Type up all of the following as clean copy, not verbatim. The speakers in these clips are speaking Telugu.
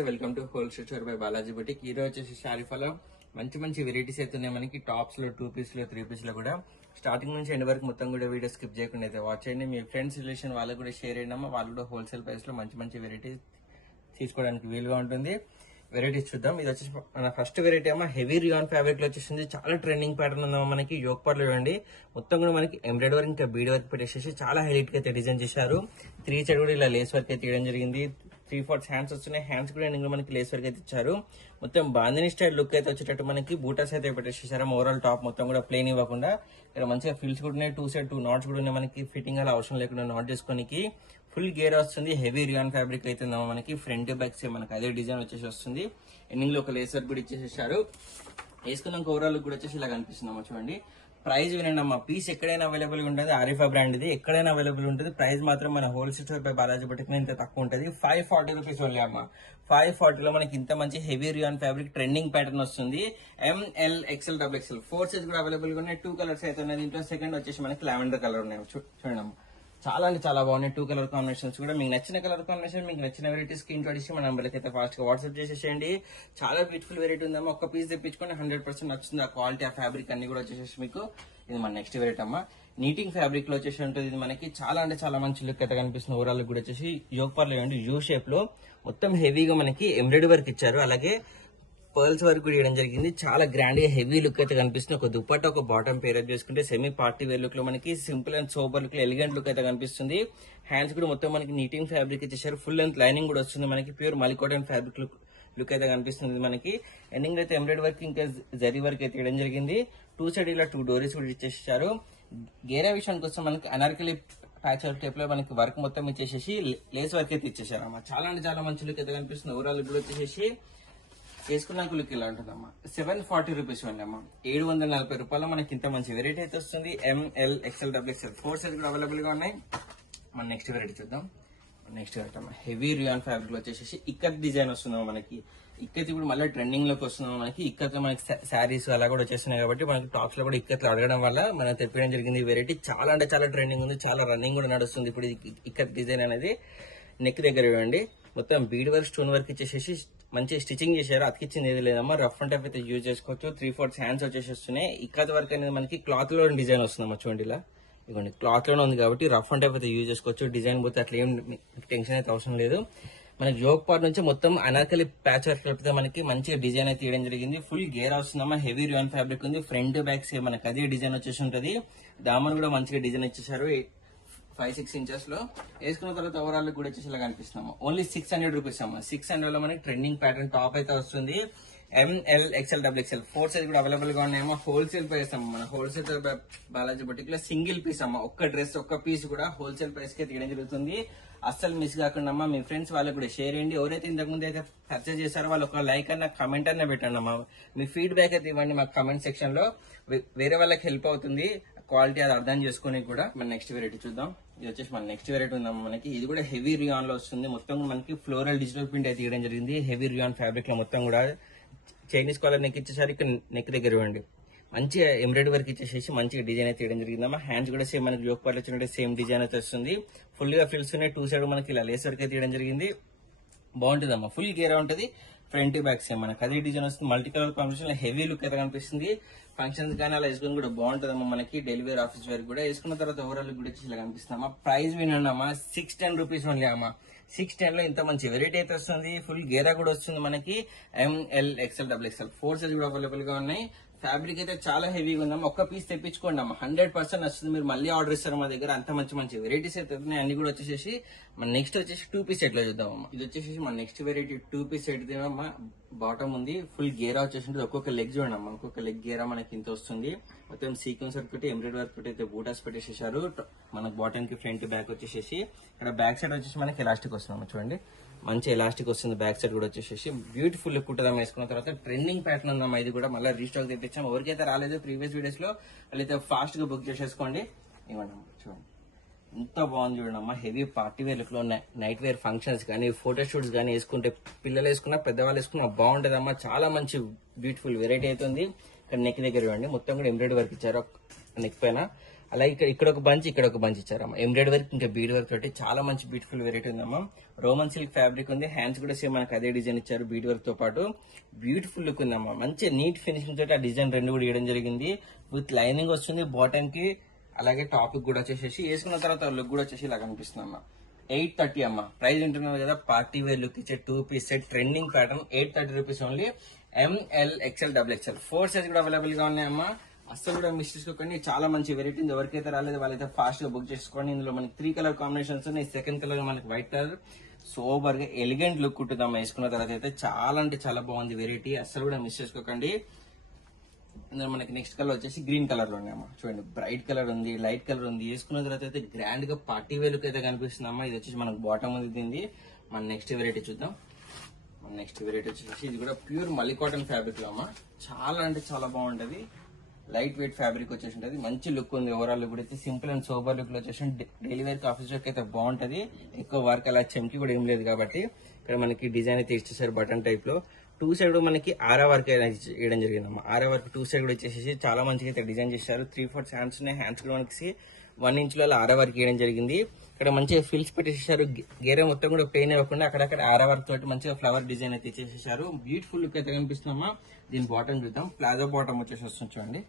నమస్తే welcome to wholesale store by Balaji boutique. ఈ రోజు వచ్చేసి షారీఫాలో మంచి మంచి వెరైటీస్ అయితే ఉన్నాయి మనకి. టాప్స్ లో 2 పీస్ లో 3 పీస్ లో కూడా స్టార్టింగ్ నుంచి ఎండ్ వరకు మొత్తం కూడా వీడియో స్కిప్ చేయకుండా అయితే వాచ్ చేయండి. మీ ఫ్రెండ్స్ రిలేషన్ వాళ్ళకు కూడా షేర్ చేయడమ్మా. వాళ్ళు కూడా హోల్సేల్ ప్రైస్ లో మంచి మంచి వెరైటీస్ తీసుకోవడానికి వీలుగా ఉంటుంది. వెరైటీస్ చూద్దాం. ఇది వచ్చేసి మన ఫస్ట్ వెరైటీ అమ్మా హెవీ రియాన్ ఫ్యాబ్రిక్ లో వచ్చేసింది. చాలా ట్రెండింగ్ ప్యాటర్న్ ఉందమ్మా మనకి. యోక్ పార్ట్ లో చూడండి మొత్తం కూడా మనకి ఎంబ్రాయిడరీ వర్క్ ఇంకా బీడ్ వర్క్ పెట్టేసి చాలా హైలైట్ గా అయితే డిజైన్ చేశారు. 3 సైడ్ కూడా ఇలా లేస్ వర్క్ అయితే తీయడం జరిగింది. 3/4 హ్యాండ్స్ వస్తున్నాయి. హ్యాండ్స్ కూడా ఇంకా మనకి లేస్ వర్క్ అయితే ఇచ్చారు. మొత్తం బాందిని స్టైల్ లుక్ అయితే వచ్చేటట్టు మనకి బూటాస్ అయితే పెట్టేసారు. ఓవరాల్ టాప్ మొత్తం కూడా ప్లేన్ ఇవ్వకుండా ఇక్కడ మంచిగా ఫిల్స్ కూడా ఉన్నాయి. 2 సైడ్ 2 నాట్స్ కూడా ఉన్నాయి మనకి. ఫిట్టింగ్ అలా అవసరం లేకుండా నాట్ చేసుకోనికి ఫుల్ గేర్ వస్తుంది. హెవీ రియాన్ ఫ్యాబ్రిక్ అయితే మనకి ఫ్రంట్ బ్యాక్ సే మనకి అదే డిజైన్ వచ్చేసి వస్తుంది. ఎండింగ్ లో ఒక లేస్ వర్క్ కూడా ఇచ్చేసేసారు. వేసుకున్నాక ఓవరాల్ లుక్ కూడా వచ్చేసి ఇలా కనిపిస్తుంది చూడండి. ప్రైస్ వినండి అమ్మా, పీస్ ఎక్కడైనా అవైలబుల్ ఉంటుంది. ఆరిఫా బ్రాండ్ ఇది ఎక్కడైనా అవైలబుల్ ఉంటుంది. ప్రైస్ మాత్రం మన wholesale store by Balaji boutique ఇంత తక్కువ ఉంటుంది. 540 రూపీస్ ఓన్లీ అమ్మా. 540 లో మనకి ఇంత మంచి heavy rayon fabric trending pattern వస్తుంది. ML XL XXL 4 సైజ్ కూడా అవైలబుల్ గా ఉన్నాయి. 2 కలర్స్ అయితే ఉన్నాయి. దీంట్లో సెకండ్ వచ్చేసి మనకి లావెండర్ కలర్ ఉన్నాయి. చూడండి అమ్మా, చాలా అంటే చాలా బాగున్నాయి. 2 కలర్ కాంబినేషన్స్ కూడా. మీకు నచ్చిన కలర్ కాంబినేషన్, మీకు నచ్చిన వెరైటీ స్క్రీన్ షాట్ ఇచ్చి మన నెంబర్కి అయితే ఫాస్ట్ గా వాట్సాప్ చేసేసేయండి. చాలా బ్యూటిఫుల్ వెరైటీ ఉందమ్మా. ఒక పీస్ తెప్పించుకొని 100% నచ్చుతుంది. ఆ క్వాలిటీ ఆ ఫ్యాబ్రిక్ అన్ని కూడా వచ్చేసి మీకు. ఇది మన నెక్స్ట్ వెరైటీ అమ్మా. నీటింగ్ ఫ్యాబ్రిక్ లో వచ్చేసి ఉంటుంది. ఇది మనకి చాలా అంటే చాలా మంచి లుక్ అయితే కనిపిస్తుంది. ఓవరాల్ కూడా వచ్చేసి యోక్ పార్ట్ లో యూ షేప్ లో మొత్తం హెవీగా మనకి ఎంబ్రాయిడరీ వర్క్ ఇచ్చారు. అలాగే పర్ల్స్ వర్క్ కూడా ఇవ్వడం జరిగింది. చాలా గ్రాండ్ గా హెవీ లుక్ అయితే కనిపిస్తుంది. ఒక దుపట్టా ఒక బాటమ్ పేరప్ చేసుకుంటే సెమీ పార్టీ వేర్ లుక్ లో మనకి సింపుల్ అండ్ సోబర్ లుక్ లో ఎలిగెంట్ లుక్ అయితే కనిపిస్తుంది. హ్యాండ్స్ కూడా మొత్తం మనకి నీటింగ్ ఫ్యాబ్రిక్ ఇచ్చేసారు. ఫుల్ లెంత్ లైనింగ్ కూడా వస్తుంది మనకి. ప్యూర్ మలికోటన్ ఫ్యాబ్రిక్ లుక్ అయితే కనిపిస్తుంది మనకి. ఎండింగ్ అయితే ఎంబ్రాయిడరీ వర్క్ ఇంకా జరీ వర్క్ అయితే ఇవ్వడం జరిగింది. 2 సైడ్ ఇలా 2 డోరీస్ కూడా ఇచ్చేసారు. గేరా విషయానికి వస్తే మనకి అనార్కలి ప్యాచ్ వర్క్ టైప్ లో మనకి వర్క్ మొత్తం ఇచ్చేసేసి లేస్ వర్క్ అయితే ఇచ్చేసారు అమ్మా. చాలా అంటే చాలా మంచి లుక్ అయితే కనిపిస్తుంది. ఓవరాల్ కూడా వచ్చేసి వేసుకున్నాక లుక్ ఇలా ఉంటుందమ్మా. 740 రూపీస్ అండి అమ్మా. 740 రూపాయలు మనకి ఇంత మంచి వెరైటీ అయితే వస్తుంది. ML XL XXL 4 సైజ్ కూడా అవైలబుల్ గా ఉన్నాయి. మన నెక్స్ట్ వెరైటీ చూద్దాం. నెక్స్ట్ వెరైటీ అమ్మా హెవీ రియాన్ ఫ్యాబ్రిక్ లో వచ్చేసి ఇక్కత్ డిజైన్ వస్తుందమ్మా మనకి. ఇక్కత్ ఇప్పుడు మళ్ళీ ట్రెండింగ్ లోకి వస్తుందమ్మా మనకి. ఇక్కత్ లో మనకి శారీస్ అలా కూడా వచ్చేస్తున్నాయి కాబట్టి మనకి టాప్స్ లో కూడా ఇక్కత్ అడగడం వల్ల మనం తెప్పడం జరిగింది. ఈ వెరైటీ చాలా అంటే చాలా ట్రెండింగ్ ఉంది. చాలా రన్నింగ్ కూడా నడుస్తుంది ఇప్పుడు ఇక్కత్ డిజైన్ అనేది. నెక్ దగ్గర ఇవ్వండి మొత్తం బీడ్ వర్క్ స్టోన్ వర్క్ ఇచ్చేసి మంచి స్టిచింగ్ చేశారు. అతికిచ్చింది ఏది లేదమ్మా. రఫ్ అండ్ టఫ్ అయితే యూజ్ చేసుకోవచ్చు. 3/4 హ్యాండ్స్ వచ్చేసి వస్తున్నాయి. ఇక్కత్ వర్క్ అనేది మనకి క్లాత్ లో డిజైన్ వస్తుందమ్మా. చూడండి ఇలా ఇవ్వండి క్లాత్ లోనే ఉంది కాబట్టి రఫ్ అండ్ టఫ్ అయితే యూజ్ చేసుకోవచ్చు. డిజైన్ పోతే అట్లా ఏం టెన్షన్ అయితే అవసరం లేదు. మనకి యోక్ పార్ట్ నుంచి మొత్తం అనార్కలి ప్యాచ్ వర్క్ కలిపితే మనకి మంచిగా డిజైన్ అయితే తీయడం జరిగింది. ఫుల్ గేర్ వస్తుందమ్మా. హెవీ రియాన్ ఫ్యాబ్రిక్ ఉంది. ఫ్రంట్ బ్యాక్ సేమ్ మనకి అదే డిజైన్ వచ్చేసి ఉంటుంది. దామన్ కూడా మంచిగా డిజైన్ ఇచ్చేసారు. 5-6 ఇంచెస్ లో వేసుకున్న తర్వాత ఓవరాల్ కూడా వచ్చేసి ఇలా కనిపిస్తున్నాము. ఓన్లీ 600 రూపీస్ అమ్మా. 600 లో మనకి ట్రెండింగ్ ప్యాటర్న్ టాప్ అయితే వస్తుంది. ML XL XXL 4 సైజ్ కూడా అవైలబుల్ గా ఉన్నాయమ్మా. హోల్సేల్ ప్రైస్ అమ్మా. మన హోల్సేల్ బాలాజీ బుటిక్ లో సింగిల్ పీస్ అమ్మా. ఒక్క డ్రెస్ ఒక్క పీస్ కూడా హోల్సేల్ ప్రైస్ కి తీయడం జరుగుతుంది. అస్సలు మిస్ కాకుండా అమ్మా. మీ ఫ్రెండ్స్ వాళ్ళకి కూడా షేర్ చేయండి. ఎవరైతే ఇంతకుముందు అయితే పర్చేజ్ చేశారో వాళ్ళు ఒక లైక్ అన్న కమెంట్ అన్న పెట్టండి అమ్మా. మీ ఫీడ్బ్యాక్ అయితే ఇవ్వండి మాకు కమెంట్ సెక్షన్ లో. వేరే వాళ్ళకి హెల్ప్ అవుతుంది. క్వాలిటీ అది అర్థం చేసుకుని కూడా. మన నెక్స్ట్ వెరైటీ చూద్దాం. ఇది వచ్చేసి మన నెక్స్ట్ వెరైటీ ఉందమ్మా మనకి. ఇది కూడా హెవీ రియాన్ లో వస్తుంది. మొత్తం మనకి ఫ్లోరల్ డిజిటల్ ప్రింట్ అయితే తీయడం జరిగింది. హెవీ రియాన్ ఫ్యాబ్రిక్ లో మొత్తం కూడా చైనీస్ కాలర్ నెక్ ఇచ్చేసరికి ఇక్కడ నెక్ దగ్గర ఇవ్వండి మంచిగా ఎంబ్రాయిడరీ వర్క్ ఇచ్చేసి మంచిగా డిజైన్ అయితే తీయడం జరిగిందమ్మా. హ్యాండ్స్ కూడా సేమ్ మనకి యోక్ పార్ట్ వచ్చినట్టు సేమ్ డిజైన్ అయితే వస్తుంది. ఫుల్ గా ఫిల్స్ ఉన్నాయి. 2 సైడ్ మనకి ఇలా లేస్ వర్క్ అయితే తీయడం జరిగింది. బాగుంటుందమ్మా. ఫుల్ గేరా ఉంటుంది. ఫ్రంట్ బ్యాక్ సేమ్ మనకి అదే డిజైన్ వస్తుంది. Multi colour combination heavy look అయితే కనిపిస్తుంది. ఫంక్షన్స్ కానీ అలా వేసుకుని కూడా బాగుంటుందమ్మా మనకి. డెలివరీ ఆఫీస్ వరకు కూడా వేసుకున్న తర్వాత ఓవరాల్ కూడా వచ్చి ఇలా కనిపిస్తామా. ప్రైస్ వినండి అమ్మా. 610 రూపీస్ ఓన్లీ అమ్మా. 610 లో ఇంత మంచి వెరైటీ అయితే వస్తుంది. ఫుల్ గేరా కూడా వస్తుంది మనకి. ML XL XXL 4 సైజ్ కూడా అవైలబుల్ గా ఉన్నాయి. ఫ్యాబ్రిక్ అయితే చాలా హెవీగా ఉందమ్మా. ఒక్క పీస్ తెప్పించుకోండి అమ్మా. 100% వస్తుంది. మీరు మళ్ళీ ఆర్డర్ ఇస్తారు మా దగ్గర. అంత మంచి మంచి వెరైటీస్ అయితే ఉన్నాయి. అన్ని కూడా వచ్చేసి మన నెక్స్ట్ వచ్చేసి 2 పీస్ సెట్ లో చూద్దామమ్మా. ఇది వచ్చేసి మన నెక్స్ట్ వెరైటీ 2 పీస్ సెట్ అమ్మా. బాటమ్ ఉంది. ఫుల్ గేరా వచ్చేసి ఒక్కొక్క లెగ్ చూడండి అమ్మా. ఒక్కొక్క లెగ్ గేరా మనకి ఇంత వస్తుంది. మొత్తం సీక్వెన్స్ వర్క్ పెట్టి ఎంబ్రాయిడరీ వర్క్ పెట్టి అయితే బూటాస్ పెట్టేసేసారు. మనకు బాటమ్ కి ఫ్రంట్ బ్యాక్ వచ్చేసి ఇక్కడ బ్యాక్ సైడ్ వచ్చేసి మనకి ఎలాస్టిక్ వస్తుంది చూడండి. మంచి ఎలాస్టిక్ వస్తుంది. బ్యాక్ సైడ్ కూడా వచ్చేసి బ్యూటిఫుల్ లుక్ ఉంటుందమ్మా. వేసుకున్న తర్వాత ట్రెండింగ్ ప్యాటర్న్ ఉందమ్మా. ఇది కూడా మళ్ళీ రీస్టాక్ తెప్పించాం. ఎవరికైతే రాలేదు ప్రీవియస్ వీడియోస్ లో వాళ్ళైతే ఫాస్ట్ గా బుక్ చేసేసుకోండి. ఇవ్వండి చూడండి ఎంత బాగుంది చూడండి అమ్మా. హెవీ పార్టీ వేర్ లుక్ లో నైట్ వేర్ ఫంక్షన్స్ కానీ ఫోటో షూట్స్ కానీ వేసుకుంటే పిల్లలు వేసుకున్నా పెద్దవాళ్ళు వేసుకున్నా బాగుంటది అమ్మా. చాలా మంచి బ్యూటిఫుల్ వెరైటీ అవుతుంది. ఇక్కడ నెక్ దగ్గర ఇవ్వండి మొత్తం కూడా ఎంబ్రాయిడరీ వర్క్ ఇచ్చారు నెక్ పైన. అలాగే ఇక్కడ ఒక బంచ్ ఇక్కడ ఒక బంచ్ ఇచ్చారమ్మా. ఎంబ్రాయిడరీ వర్క్ ఇంకా బీడ్ వర్క్ తోటి చాలా మంచి బ్యూటిఫుల్ వెరైటీ ఉందమ్మా. రోమన్ సిల్క్ ఫ్యాబ్రిక్ ఉంది. హ్యాండ్స్ కూడా సేమ్ మనకి అదే డిజైన్ ఇచ్చారు బీడ్ వర్క్ తో పాటు. బ్యూటిఫుల్ లుక్ ఉందమ్మా. మంచి నీట్ ఫినిషింగ్ తోటి ఆ డిజైన్ రెండు కూడా ఇవ్వడం జరిగింది. విత్ లైనింగ్ వస్తుంది బాటమ్ కి, అలాగే టాప్ కూడా వచ్చేసి వేసుకున్న తర్వాత లుక్ కూడా వచ్చేసి ఇలా కనిపిస్తుంది అమ్మా. 830 అమ్మా. ప్రైస్ ఉంటున్నారు కదా, పార్టీ వేర్ లుక్ ఇచ్చే 2 piece set trending pattern 830 rupees only. ML XL XXL 4 size కూడా అవైలబుల్ గా ఉన్నాయమ్మా. అస్సలు కూడా మిస్ చేసుకోకండి. చాలా మంచి వెరైటీ ఉంది. ఎవరికైతే రాలేదు వాళ్ళైతే ఫాస్ట్ గా బుక్ చేసుకోండి. ఇందులో మనకి 3 కలర్ కాంబినేషన్స్ ఉన్నాయి. సెకండ్ కలర్ మనకి వైట్ కలర్, సోబర్ గా ఎలిగెంట్ లుక్ ఉంటుందమ్మా. వేసుకున్న తర్వాత అయితే చాలా అంటే చాలా బాగుంది వెరైటీ. అస్సలు కూడా మిస్ చేసుకోకండి. ఇందులో మనకి నెక్స్ట్ కలర్ వచ్చేసి గ్రీన్ కలర్ లో ఉన్నాయమ్మా. చూడండి, బ్రైట్ కలర్ ఉంది, లైట్ కలర్ ఉంది. వేసుకున్న తర్వాత అయితే గ్రాండ్ గా పార్టీ వేర్ లుక్ అయితే కనిపిస్తుందమ్మా. ఇది వచ్చేసి మనకు బాటమ్ ఉంది దీన్ని. మన నెక్స్ట్ వెరైటీ చూద్దాం. మన నెక్స్ట్ వెరైటీ వచ్చేసి ఇది కూడా ప్యూర్ మల్లి కాటన్ ఫ్యాబ్రిక్ లో అమ్మా. చాలా అంటే చాలా బాగుంటది. లైట్ వెయిట్ ఫ్యాబ్రిక్ వచ్చేసి ఉంటది. మంచి లుక్ ఉంది. ఓవరాల్ లుక్ అయితే సింపుల్ అండ్ సోబర్ లుక్ లో వచ్చేసి డైలీ వేర్ ఆఫీస్ వర్క్ అయితే బాగుంటది. ఎక్కువ వర్క్ అలా చెంకి కూడా ఏం లేదు కాబట్టి ఇక్కడ మనకి డిజైన్ అయితే ఇచ్చేసారు బటన్ టైప్ లో. 2 సైడ్ మనకి ఆరా వర్క్ వేయడం జరిగిందమ్మా. ఆరా వర్క్ 2 సైడ్ కూడా వచ్చేసి చాలా మంచిగా అయితే డిజైన్ చేశారు. 3/4 హ్యాండ్స్ ఉన్నాయి. హ్యాండ్స్ కూడా మనకి 1 ఇంచుల ఆరా వర్క్ వేయడం జరిగింది. ఇక్కడ మంచిగా ఫిల్స్ పెట్టేసేసారు. గేరే మొత్తం కూడా పెయిన్ ఇవ్వకుండా అక్కడక్కడ ఆరా వర్క్ తోటి మంచిగా ఫ్లవర్ డిజైన్ అయితే ఇచ్చేసేసారు. బ్యూటిఫుల్ లుక్ అయితే కనిపిస్తుందమ్మా. దీని బాటమ్ చూద్దాం. ప్లాజో బాటమ్ వచ్చేసి వస్తుంది చూడండి.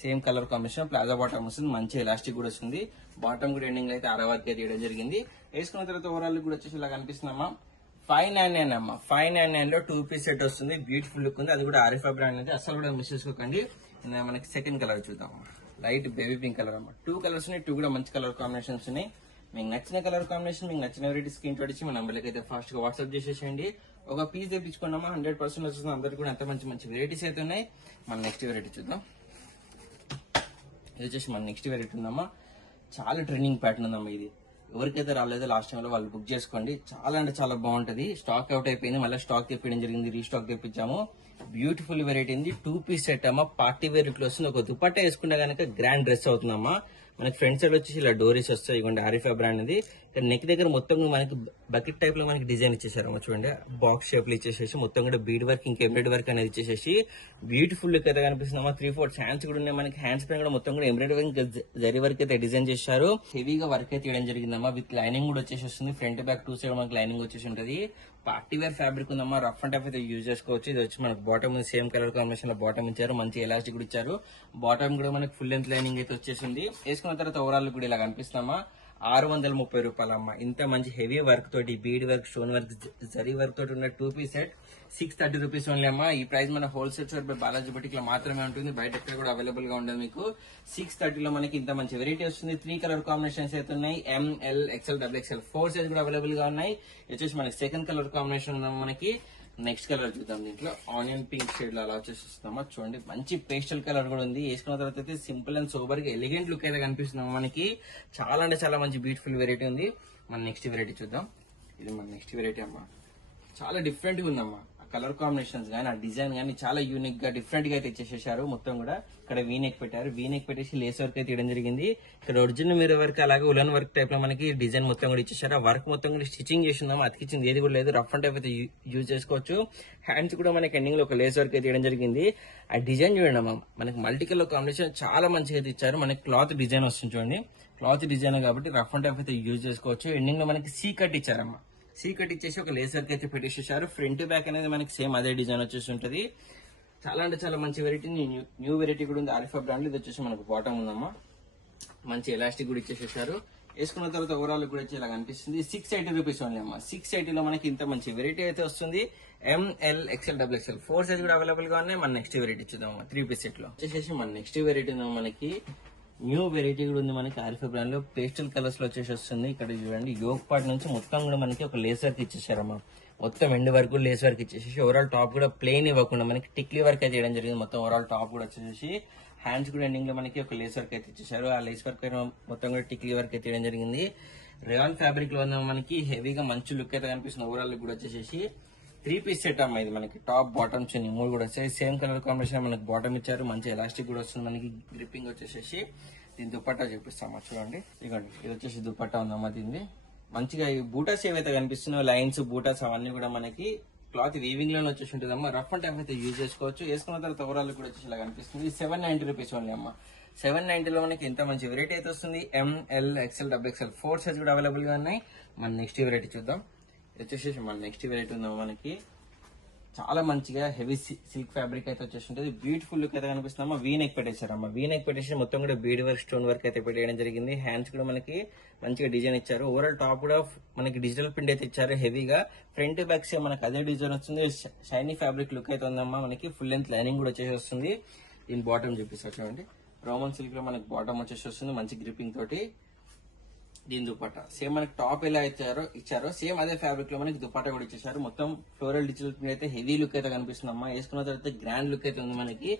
Same colour combination palazzo bottom వస్తుంది. మంచి ఎలాస్టిక్ కూడా వస్తుంది. బాటమ్ కూడా ఎండింగ్ అయితే ఆరా వర్క్ అయితే వేయడం జరిగింది. వేసుకున్న తర్వాత ఓవరాల్ కూడా వచ్చేసి ఇలా కనిపిస్తుందమ్మా. 599 అమ్మా. 599 లో 2 పీస్ సెట్ వస్తుంది. బ్యూటిఫుల్ లుక్ ఉంది. అది కూడా ఆరిఫా బ్రాండ్ అయితే అసలు కూడా మిస్ చేసుకోకండి. మనకి సెకండ్ కలర్ చూద్దాం. లైట్ బేబీ పింక్ కలర్ అమ్మా. 2 కలర్స్ ఉన్నాయి. 2 కూడా మంచి కలర్ కాంబినేషన్స్ ఉన్నాయి. మీకు నచ్చిన కలర్ కాంబినేషన్, మీకు నచ్చిన వెరైటీ స్క్రీన్ షాట్ ఇచ్చి మన నంబర్లకి అయితే ఫాస్ట్ గా వాట్సాప్ చేసేసేయండి. ఒక పీస్ తెప్పించుకున్నామా 100% వస్తుంది. అందరికి కూడా అంత మంచి మంచి వెరైటీస్ అయితే ఉన్నాయి. మన నెక్స్ట్ వెరైటీ చూద్దాం. ఇది వచ్చేసి మన నెక్స్ట్ వెరైటీ ఉందమ్మా. చాలా ట్రెండింగ్ ప్యాటర్న్ ఉందమ్మా. ఇది ఎవరికైతే రాలేదో లాస్ట్ టైం లో వాళ్ళు బుక్ చేసుకోండి. చాలా అంటే చాలా బాగుంటది. స్టాక్ అవుట్ అయిపోయింది. మళ్ళీ స్టాక్ తెప్పించడం జరిగింది. రీస్టాక్ తెప్పించాము. బ్యూటిఫుల్ వెరైటీ ఉంది. 2 పీస్ సెట్ అమ్మా. పార్టీ వేర్ ఇట్లా వస్తుంది. ఒక దుపట్టా వేసుకుంటే కనుక గ్రాండ్ డ్రెస్ అవుతుందమ్మా. మనకి ఫ్రంట్ సైడ్ వచ్చేసి ఇలా డోరీస్ వస్తాయి. ఇవ్వండి ఆరిఫా బ్రాండ్ అది. ఇక్కడ నెక్ దగ్గర మొత్తం మనకి బకెట్ టైప్ లో మనకి డిజైన్ ఇచ్చేసారమ్మా. చూడండి, బాక్స్ షేప్ లో ఇచ్చేసేసి మొత్తం కూడా బీడ్ వర్క్ ఇంకా ఎంబ్రాయిడరీ వర్క్ అనేది ఇచ్చేసేసి బ్యూటిఫుల్ లుక్ అయితే కనిపిస్తుందమ్మా. 3/4 హ్యాండ్స్ కూడా ఉన్నాయి. మనకి హ్యాండ్స్ పైన కూడా మొత్తం కూడా ఎంబ్రాయిడరీ వర్క్ ఇంకా జరీ వర్క్ అయితే డిజైన్ చేశారు. హెవీగా వర్క్ అయితే చేయడం జరిగిందమ్మా. విత్ లైనింగ్ కూడా వచ్చేసి ఫ్రంట్ బ్యాక్ 2 సైడ్ మనకి లైనింగ్ వచ్చేసి ఉంటది. పార్టీ వేర్ ఫ్యాబ్రిక్ ఉందమ్మా. రఫ్ అండ్ టఫ్ అయితే యూజ్ చేసుకోవచ్చు. ఇది వచ్చి మనకి బాటమ్ సేమ్ కలర్ కాంబినేషన్ లో బాటమ్ ఇచ్చారు. మంచి ఎలాస్టిక్ కూడా ఇచ్చారు. బాటమ్ కూడా మనకి ఫుల్ లెంత్ లైనింగ్ అయితే వచ్చేసింది. వేసుకున్న తర్వాత ఓవరాల్ కూడా ఇలా కనిపిస్తామా. 630 రూపాయలమ్మా. ఇంత మంచి హెవీ వర్క్ తోటి bead work, stone work, zari work తోటి ఉన్న 2 పీస్ సెట్ 630 రూపీస్ ఓన్లీ అమ్మా. ఈ ప్రైస్ మన wholesale shop by Balaji boutique లో మాత్రమే ఉంటుంది. బయట ఎక్కడ కూడా అవైలబుల్ గా ఉండదు. మీకు 630 లో మనకి ఇంత మంచి వెరైటీ వస్తుంది. 3 కలర్ కాంబినేషన్స్ అయితే ఉన్నాయి. ML XL XXL 4 సైజ్ కూడా అవైలబుల్ గా ఉన్నాయి. వచ్చేసి మనకి సెకండ్ కలర్ కాంబినేషన్ ఉందా. మనకి నెక్స్ట్ కలర్ చూద్దాం. దీంట్లో ఆనియన్ పింక్ షేడ్ లో అలా వచ్చేసిస్తామా. చూడండి, మంచి పేస్టల్ కలర్ కూడా ఉంది. వేసుకున్న తర్వాత అయితే సింపుల్ అండ్ సోబర్ గా ఎలిగెంట్ లుక్ అయితే కనిపిస్తున్నాం మనకి. చాలా అంటే చాలా మంచి బ్యూటిఫుల్ వెరైటీ ఉంది. మన నెక్స్ట్ వెరైటీ చూద్దాం. ఇది మన నెక్స్ట్ వెరైటీ అమ్మా. చాలా డిఫరెంట్ గా ఉందమ్మా. కలర్ కాంబినేషన్స్ గానీ ఆ డిజైన్ గానీ చాలా యూనిక్ గా డిఫరెంట్ గా అయితే ఇచ్చేసేసారు. మొత్తం కూడా ఇక్కడ వీనెక్ పెట్టారు. వీనెక్ పెట్టేసి లేస్ వర్క్ అయితే ఇవ్వడం జరిగింది. ఇక్కడ ఒరిజినల్ మీర వర్క్ అలాగే ఉలన్ వర్క్ టైప్ లో మనకి డిజైన్ మొత్తం కూడా ఇచ్చేసారు. ఆ వర్క్ మొత్తం కూడా స్టిచింగ్ చేసిందాము. అతికిచ్చింది ఏది కూడా లేదు. రఫ్ అండ్ టైప్ అయితే యూజ్ చేసుకోవచ్చు. హ్యాండ్స్ కూడా మనకి ఎండింగ్ లో ఒక లేస్ వర్క్ అయితే ఇవ్వడం జరిగింది. ఆ డిజైన్ చూడండి అమ్మా. మనకి మల్టీ కలర్ కాంబినేషన్ చాలా మంచిగా అయితే ఇచ్చారు. మనకి క్లాత్ డిజైన్ వస్తుంది చూడండి. క్లాత్ డిజైన్ కాబట్టి రఫ్ అండ్ టైప్ అయితే యూజ్ చేసుకోవచ్చు. ఎండింగ్ లో మనకి సీ కట్ ఇచ్చారమ్మా. సీ కట్ ఇచ్చేసి ఒక లేసర్ కి అయితే పెట్టేసేసారు. ఫ్రంట్ బ్యాక్ అనేది మనకి సేమ్ అదే డిజైన్ వచ్చేసి ఉంటది. చాలా అంటే చాలా మంచి వెరైటీ. న్యూ వెరైటీ కూడా ఉంది ఆరిఫా బ్రాండ్. ఇది వచ్చేసి మనకు బాటమ్ ఉందమ్మా. మంచి ఎలాస్టిక్ కూడా ఇచ్చేసేసారు. వేసుకున్న తర్వాత ఓవరాల్ కూడా వచ్చి ఇలా కనిపిస్తుంది. 680 రూపీస్ ఓన్లీ అమ్మా. 680 లో మనకి ఇంత మంచి వెరైటీ అయితే వస్తుంది. ML XL XXL 4 సైజ్ కూడా అవైలబుల్ గా ఉన్నాయి. మన నెక్స్ట్ వెరైటీ చూద్దాం. 3 పీస్ సెట్ లో వచ్చేసి మన నెక్స్ట్ వెరైటీ మనకి న్యూ వెరైటీ కూడా ఉంది. మనకి ఆరిఫా బ్రాండ్ లో పేస్టల్ కలర్స్ లో వచ్చేసి వస్తుంది. ఇక్కడ చూడండి, యోగ్ పార్ట్ నుంచి మొత్తం కూడా మనకి ఒక లేస్ వర్క్ ఇచ్చేసారమ్మా. మొత్తం ఎండ్ వరకు లేస్ వర్క్ ఇచ్చేసి ఓవరాల్ టాప్ కూడా ప్లెయిన్ ఇవ్వకుండా మనకి టిక్లీ వర్క్ అయితే చేయడం జరిగింది. మొత్తం ఓవరాల్ టాప్ కూడా వచ్చేసి హ్యాండ్స్ కూడా ఎండింగ్ లో మనకి ఒక లేస్ వర్క్ అయితే ఇచ్చేసారు. ఆ లేస్ వర్క్ మొత్తం కూడా టిక్లీ వర్క్ అయితే చేయడం జరిగింది. రేయాన్ ఫ్యాబ్రిక్ లో ఉన్న మనకి హెవీగా మంచి లుక్ అయితే కనిపిస్తుంది. ఓవరాల్ కూడా వచ్చేసి 3 పీస్ సెట్ అమ్మా. ఇది మనకి టాప్ బాటమ్ చిన్న 3 కూడా వచ్చాయి. సేమ్ కలర్ కాంబినేషన్ మనకి బాటమ్ ఇచ్చారు. మంచి ఎలాస్టిక్ కూడా వస్తుంది. మనకి గ్రిప్పింగ్ వచ్చేసి దీని దుపట్టా చూపిస్తామా. చూడండి, ఇదిగోండి, ఇది వచ్చేసి దుపట్టా ఉందమ్మా. దీన్ని మంచిగా ఈ బూటాస్ ఏవైతే కనిపిస్తున్నాయో లైన్స్ బూటాస్ అవన్నీ కూడా మనకి క్లాత్ వీవింగ్ లోనే వచ్చేసి ఉంటుంది అమ్మా. రఫ్ అండ్ టైప్ అయితే యూజ్ చేసుకోవచ్చు. వేసుకున్న తర్వాత ఓవరాల్ కూడా వచ్చేసి ఇలా కనిపిస్తుంది. 790 రూపీస్ ఓన్లీ అమ్మా. 790 లో మనకి ఇంత మంచి వెరైటీ అయితే వస్తుంది. ML XL XXL 4 సైజ్ కూడా అవైలబుల్ గా ఉన్నాయి. మన నెక్స్ట్ వెరైటీ చూద్దాం. వచ్చేసి మన నెక్స్ట్ వెరైటీ ఉందాం. మనకి చాలా మంచిగా హెవీ సిల్క్ ఫ్యాబ్రిక్ అయితే వచ్చేసి ఉంటుంది. బ్యూటిఫుల్ లుక్ అయితే కనిపిస్తుందమ్మా. వీ నెక్ పెట్టేశారమ్మా. వీ నెక్ పెట్టేసి మొత్తం కూడా బీడ్ వర్క్ స్టోన్ వర్క్ అయితే పెట్టేయడం జరిగింది. హ్యాండ్స్ కూడా మనకి మంచిగా డిజైన్ ఇచ్చారు. ఓవరాల్ టాప్ కూడా మనకి డిజిటల్ ప్రింట్ అయితే ఇచ్చారు హెవీగా. ఫ్రంట్ బ్యాక్ సే మనకి అదే డిజైన్ వస్తుంది. షైనీ ఫ్యాబ్రిక్ లుక్ అయితే ఉందమ్మా. మనకి ఫుల్ లెంత్ లైనింగ్ కూడా వచ్చేసి వస్తుంది. దీని బాటమ్ చూపిస్తారు చూడండి. రోమన్ సిల్క్ లో మనకి బాటమ్ వచ్చేసి వస్తుంది మంచి గ్రిప్పింగ్ తోటి. దీని దుపట్టా సేమ్ మనకి టాప్ ఎలా ఇచ్చారో సేమ్ అదే ఫ్యాబ్రిక్ లో మనకి దుపట్టా కూడా ఇచ్చేసారు. మొత్తం ఫ్లోరల్ డిజిటల్ ప్రింట్ అయితే హెవీ లుక్ అయితే కనిపిస్తుందమ్మా. వేసుకున్న తర్వాత గ్రాండ్ లుక్ అయితే ఉంది. మనకి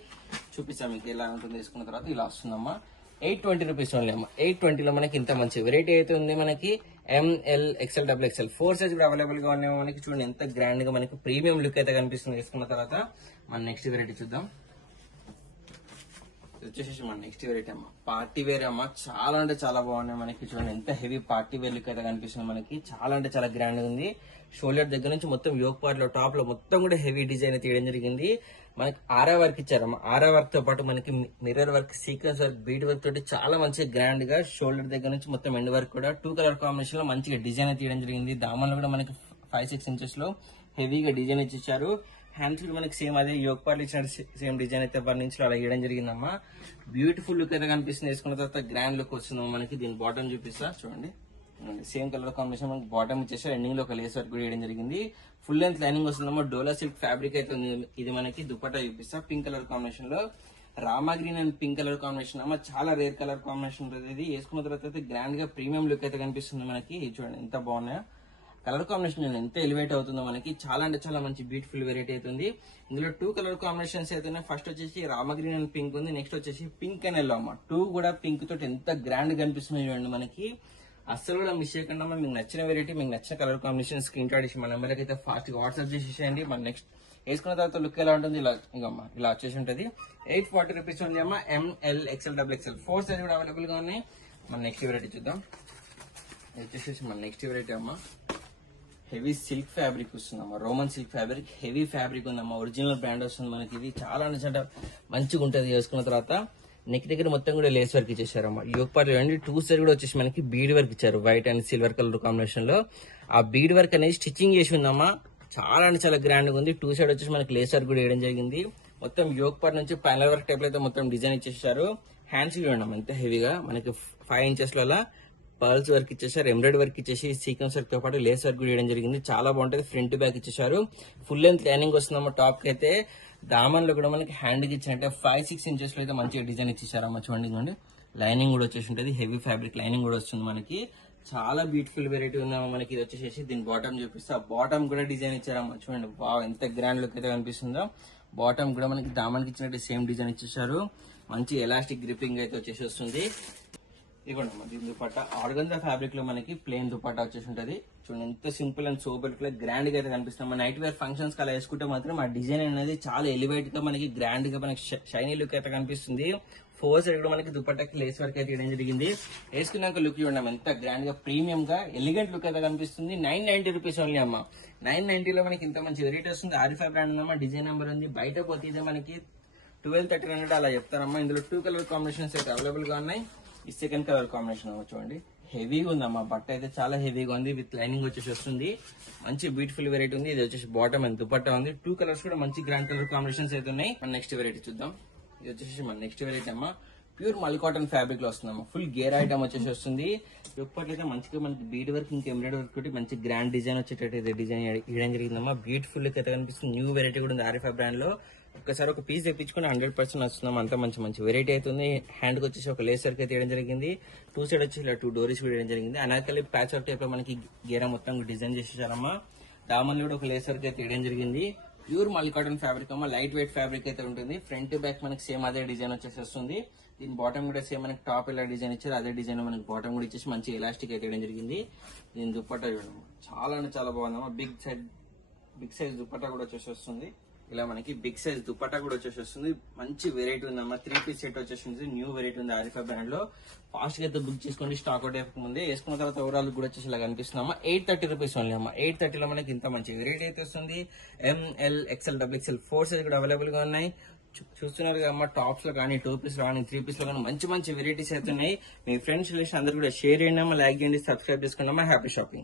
చూపిస్తాం మీకు ఎలా ఉంటుంది. వేసుకున్న తర్వాత ఇలా వస్తుందమ్మా. 820 రూపీస్ ఓన్లీ అమ్మా. 820 లో మనకి ఇంత మంచి వెరైటీ అయితే ఉంది. మనకి ML XL XXL 4 సైజ్ కూడా అవైలబుల్ గా ఉన్నాయి. మనకి చూడండి ఎంత గ్రాండ్ గా మనకి ప్రీమియం లుక్ అయితే కనిపిస్తుంది. వేసుకున్న తర్వాత మన నెక్స్ట్ వెరైటీ చూద్దాం. వచ్చేసి మన నెక్స్ట్ వెరైటీ అమ్మ పార్టీ వేర్ అమ్మ. చాలా అంటే చాలా బాగున్నాయి. మనకి చూడండి ఎంత హెవీ పార్టీ వేర్ లుక్ అయితే కనిపిస్తుంది. మనకి చాలా అంటే చాలా గ్రాండ్ గా ఉంది. షోల్డర్ దగ్గర నుంచి మొత్తం యోక్ పార్ట్ లో టాప్ లో మొత్తం కూడా హెవీ డిజైన్ అయితే తీయడం జరిగింది. మనకి ఆరా వర్క్ ఇచ్చారమ్మ. ఆరా వర్క్ తో పాటు మనకి mirror work, sequence work, bead work తోటి చాలా మంచిగా గ్రాండ్ గా షోల్డర్ దగ్గర నుంచి మొత్తం ఎండ్ వర్క్ కూడా 2 కలర్ కాంబినేషన్ లో మంచిగా డిజైన్ అయితే తీయడం జరిగింది. దామన్లో కూడా మనకి 5-6 ఇంచెస్ లో హెవీగా డిజైన్ ఇచ్చారు. హ్యాండ్స్ కూడా మనకి సేమ్ అదే యోగ్ పార్ట్ ఇచ్చిన సేమ్ డిజైన్ అయితే 1 ఇంచ్ లో అలా వేయడం జరిగిందమ్మా. బ్యూటిఫుల్ లుక్ అయితే కనిపిస్తుంది. వేసుకున్న తర్వాత గ్రాండ్ లుక్ వస్తుంది మనకి. దీని బాటమ్ చూపిస్తా చూడండి. సేమ్ కలర్ కాంబినేషన్ మనకి బాటమ్ ఇచ్చేసి ఎండింగ్ లో ఒక లేస్ వర్క్ కూడా వేయడం జరిగింది. ఫుల్ లెంత్ లైనింగ్ వస్తుందమ్మా. డోలా సిల్క్ ఫ్యాబ్రిక్ అయితే ఉంది. ఇది మనకి దుపట్టా చూపిస్తా. పింక్ కలర్ కాంబినేషన్ లో Rama green and pink colour combination అమ్మా. చాలా రేర్ కలర్ కాంబినేషన్ ఉంటుంది. ఇది వేసుకున్న తర్వాత అయితే గ్రాండ్ గా ప్రీమియం లుక్ అయితే కనిపిస్తుంది మనకి. చూడండి ఎంత బాగున్నాయో కలర్ కాంబినేషన్ ఎంత ఎలివేట్ అవుతుందో మనకి. చాలా అంటే చాలా మంచి బ్యూటిఫుల్ వెరైటీ అవుతుంది. ఇందులో 2 కలర్ కాంబినేషన్స్ అయితే ఫస్ట్ వచ్చేసి రామా గ్రీన్ అండ్ పింక్ ఉంది. నెక్స్ట్ వచ్చేసి పింక్ అండ్ ఎల్లో అమ్మ. 2 కూడా పింక్ తోటి ఎంత గ్రాండ్ కనిపిస్తుంది చూడండి మనకి. అస్సలు కూడా మిస్ చేయకుండా మీకు నచ్చిన వెరైటీ, మీకు నచ్చిన కలర్ కాంబినేషన్ స్క్రీన్ షాట్ ఇచ్చి మన నెంబర్కి అయితే ఫాస్ట్ గా వాట్సాప్ చేసేసేయండి. మన నెక్స్ట్ వేసుకున్న తర్వాత లుక్ ఎలా ఉంటుంది ఇలా ఇంకమ్మా ఇలా వచ్చేసి ఉంటుంది. 840 రూపీస్ ఉంది అమ్మా. ML XL XXL 4 సైజ్ కూడా అవైలబుల్ గా ఉన్నాయి. మన నెక్స్ట్ వెరైటీ చూద్దాం. వచ్చేసి మన నెక్స్ట్ వెరైటీ అమ్మా హెవీ సిల్క్ ఫ్యాబ్రిక్ వస్తుందమ్మా. Roman silk fabric heavy fabric ఉందమ్మా. ఒరిజినల్ బ్రాండ్ వస్తుంది మనకి. ఇది చాలా మంచిగా ఉంటుంది. వేసుకున్న తర్వాత నెక్ దగ్గర మొత్తం కూడా లేస్ వర్క్ ఇచ్చేసారమ్మా. యోగ్ పార్ట్ చూడండి 2 సైడ్ కూడా వచ్చేసి మనకి బీడ్ వర్క్ ఇచ్చారు. White and silver colour combination లో ఆ బీడ్ వర్క్ అనేది స్టిచ్చింగ్ చేసి ఉందమ్మా. చాలా అంటే చాలా గ్రాండ్ గా ఉంది. 2 సైడ్ వచ్చేసి మనకి లేస్ వర్క్ కూడా వేయడం జరిగింది. మొత్తం యోగ్ పార్ట్ నుంచి ప్యానల్ వర్క్ టైప్ అయితే మొత్తం డిజైన్ ఇచ్చేసారు. హ్యాండ్స్ చూడండి ఎంత హెవీగా మనకి 5 ఇంచెస్ లో పర్ల్స్ వర్క్ ఇచ్చేసారు. ఎంబ్రాయిడరీ వర్క్ ఇచ్చేసి సీక్వెన్స్ వర్క్ తో పాటు లేస్ వర్క్ కూడా వేయడం జరిగింది. చాలా బాగుంటుంది. ఫ్రంట్ బ్యాక్ ఇచ్చేసారు. ఫుల్ లెంత్ లైనింగ్ వస్తుందమ్మా. టాప్ కి అయితే దామన్ లో కూడా మనకి హ్యాండ్ కి ఇచ్చినట్టే 5-6 ఇంచెస్ లో అయితే మంచిగా డిజైన్ ఇచ్చేసారమ్మా. చూడండి లైనింగ్ కూడా వచ్చేసి ఉంటుంది. హెవీ ఫ్యాబ్రిక్ లైనింగ్ కూడా వస్తుంది మనకి. చాలా బ్యూటిఫుల్ వెరైటీ ఉందమ్మా మనకి. ఇది వచ్చేసి దీని బాటమ్ చూపిస్తా. బాటమ్ కూడా డిజైన్ ఇచ్చారమ్మా. చూడండి ఎంత గ్రాండ్ లుక్ అయితే కనిపిస్తుందో. బాటమ్ కూడా మనకి దామన్ కి ఇచ్చినట్టు సేమ్ డిజైన్ ఇచ్చేసారు. మంచి ఎలాస్టిక్ గ్రిప్పింగ్ అయితే వచ్చేసి వస్తుంది. ఇవ్వండి దీని దుపట్టా ఆర్గంజా ఫ్యాబ్రిక్ లో మనకి ప్లెయిన్ దుపట్టా వచ్చేసి ఉంటది. చూడండి ఎంత సింపుల్ అండ్ సోబర్ గ్రాండ్ గా అయితే కనిపిస్తుంది. మన నైట్ వేర్ ఫంక్షన్స్ అలా వేసుకుంటే మాత్రం ఆ డిజైన్ అనేది చాలా ఎలివేట్ గా మనకి గ్రాండ్ గా మనకి షైనీ లుక్ అయితే కనిపిస్తుంది. 4 సైడ్ కూడా మనకి దుపట్టాకి లేస్ వర్క్ అయితే వేయడం జరిగింది. వేసుకున్నాక లుక్ చూడండి ఎంత గ్రాండ్ గా ప్రీమియం గా ఎలిగెంట్ లుక్ అయితే కనిపిస్తుంది. 990 రూపీస్ ఓన్లీ అమ్మ. 990 లో మనకి ఇంత మంచి వెరైటీ వస్తుంది. ఆరిఫా బ్రాండ్ ఉందమ్మా. డిజైన్ నెంబర్ ఉంది. బయట పోతే ఇదే మనకి 1200-1300 అలా చెప్తారమ్మా. ఇందులో 2 కలర్ కాంబినేషన్స్ అయితే అవైలబుల్ గా ఉన్నాయి. ఈ సెకండ్ కలర్ కాంబినేషన్ చూడండి హెవీగా ఉందమ్మా. బట్ట అయితే చాలా హెవీగా ఉంది. విత్ లైనింగ్ వచ్చేసి వస్తుంది. మంచి బ్యూటిఫుల్ వెరైటీ ఉంది. ఇది వచ్చేసి బాటమ్ అండ్ దుపట్టా ఉంది. 2 కలర్స్ కూడా మంచి గ్రాండ్ కలర్ కాంబినేషన్స్ అయితే ఉన్నాయి. మన నెక్స్ట్ వెరైటీ చూద్దాం. ఇది వచ్చేసి మన నెక్స్ట్ వెరైటీ అమ్మా. ప్యూర్ మల్ కాటన్ ఫ్యాబ్రిక్ లో వస్తుందమ్మా. ఫుల్ గేర్ ఐటమ్ వచ్చేసి వస్తుంది. ఇప్పట్లయితే మంచిగా మనకి బీడ్ వర్క్ ఇంకా ఎంబ్రాయిడరీ వర్క్ తోటి మంచి గ్రాండ్ డిజైన్ వచ్చేటట్టు డిజైన్ ఇవ్వడం జరిగిందమ్మా. బ్యూటిఫుల్ అయితే కనిపిస్తుంది. న్యూ వెరైటీ కూడా ఉంది ఆరిఫా బ్రాండ్ లో. ఒకసారి ఒక పీస్ తెప్పించుకుని 100% వస్తున్నాం. అంత మంచి వెరైటీ అవుతుంది. హ్యాండ్ కి వచ్చేసి ఒక లేస్ వర్క్ అయితే వేయడం జరిగింది. 2 సైడ్ వచ్చి ఇలా 2 డోరీస్ కూడా వేయడం జరిగింది. అనాకలి ప్యాచ్ వర్క్ టైప్ లో మనకి గేరా మొత్తం డిజైన్ చేసేసారమ్మా. దామన్ కూడా ఒక లేస్ వర్క్ అయితే వేయడం జరిగింది. ప్యూర్ మల్ కాటన్ ఫ్యాబ్రిక్ అమ్మా. లైట్ వెయిట్ ఫ్యాబ్రిక్ అయితే ఉంటుంది. ఫ్రంట్ బ్యాక్ మనకి సేమ్ అదే డిజైన్ వచ్చేసి వస్తుంది. దీని బాటమ్ కూడా సేమ్ మనకి టాప్ ఎలా డిజైన్ ఇచ్చారు అదే డిజైన్ మనకి బాటమ్ కూడా ఇచ్చేసి మంచి ఎలాస్టిక్ అయితే వేయడం జరిగింది. దీని దుపట్టా చూడమ్మా చాలా అంటే చాలా బాగుందమ్మా. బిగ్ సైజ్ దుపట్టా కూడా వచ్చేసి వస్తుంది. ఇలా మనకి బిగ్ సైజ్ దుపట్టా కూడా వచ్చేసి వస్తుంది. మంచి వెరైటీ ఉందమ్మా. 3 పీస్ సెట్ వచ్చేసి న్యూ వెరైటీ ఉంది ఆరిఫా బ్రాండ్ లో. ఫాస్ట్ గా అయితే బుక్ చేసుకోండి. స్టాక్ అవుట్ అయిపోక ముందే. వేసుకున్న తర్వాత ఓవరాల్ కూడా వచ్చేసి ఇలా కనిపిస్తుందమ్మా. 830 రూపీస్ ఓన్లీ అమ్మా. 830 లో మనకి ఇంత మంచి వెరైటీ అయితే వస్తుంది. ML XL XXL 4 సైజ్ కూడా అవైలబుల్ గా ఉన్నాయి. చూస్తున్నారు కదమ్మా, టాప్స్ లో కానీ, టూ పీస్ లో కానీ, త్రీ పీస్ లో కానీ మంచి మంచి వెరైటీస్ అయితే ఉన్నాయి. మీ ఫ్రెండ్స్ రిలేషన్ అందరూ కూడా షేర్ చేయండి, లైక్ చేయండి, సబ్స్క్రైబ్ చేసుకోండి. Happy shopping.